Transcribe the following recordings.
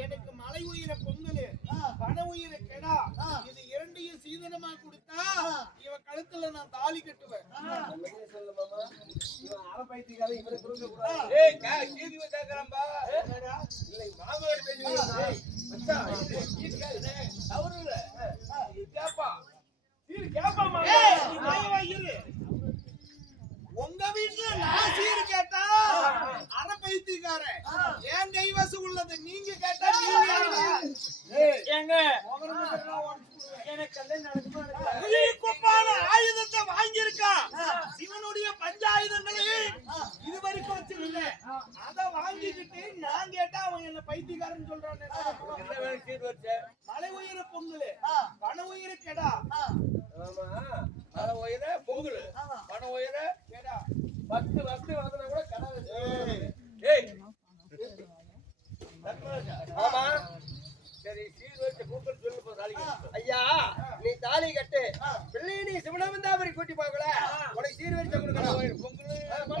எனக்கு மலை உயிர பொங்கல் பண உயிர கெடா. இது இரண்டையும் சீதனமா கொடுத்தா இவ கழுத்துல நான் தாலி கட்டுவேன். ஏய், கா- கீழே கொப்பான ஆயுதத்தை வாங்கியிருக்கான் சிவனுடைய பஞ்சாயுதங்களை இது வரைக்கும் வச்சிருந்த அத வாங்கிக்கிட்டு நான் கேட்டா அவன் என்ன பைத்தியக்காரன் சொல்றான் என்ன வேணும் சீர் வச்ச? மலை உயிர பொங்கல். பண உயிர கெடா. ஆமா. மழை உயர பொங்கல். பணம் உயர கெடா. பத்து வருஷம் வளர்ந்தா கூட கடை. ஏய். ஆமா. சரி, சீர் வச்ச கூப்பிட்டு சொல்லு போ, தாலி கட்டு. ஐயா நீ தாலி கட்டு. பிள்ளை நீ சிவனமந்தாபுரி கூட்டி போகல உனக்கு சீர் வரிசை பணம் கொடுக்கணும்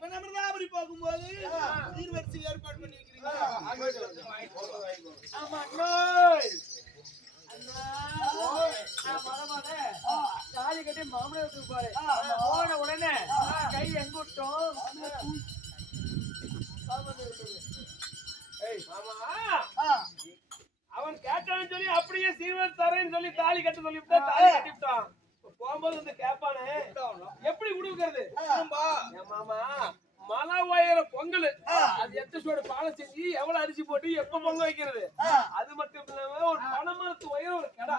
என் சிவனமிர்தாபுரி போகும்போது நீர்வரிசை ஏற்பாடு பண்ணி வைக்கிறீங்களா? ஆமா தாலி கட்டி மாமனார் வீட்டுக்கு போறேன் போன உடனே கை எங்குட்டோம் ஏய், மாமா. அவன் கேட்டான்னு சொல்லி அப்படியே சீவன் தரேன்னு சொல்லி தாலி கட்ட சொல்லிவிட்டா தாலி கட்டிவிட்டான். போகும்போது வந்து கேட்பானே எப்படி கொடுக்கறது என் மாமா மலை உயர பொங்கல். அது எத்த சோடு? பாலம் செஞ்சு எவ்வளவு அரிசி போட்டு எப்ப பொங்க வைக்கிறது? அது மட்டும் இல்லாம ஒரு பனைமரத்து உயர ஒரு கடை.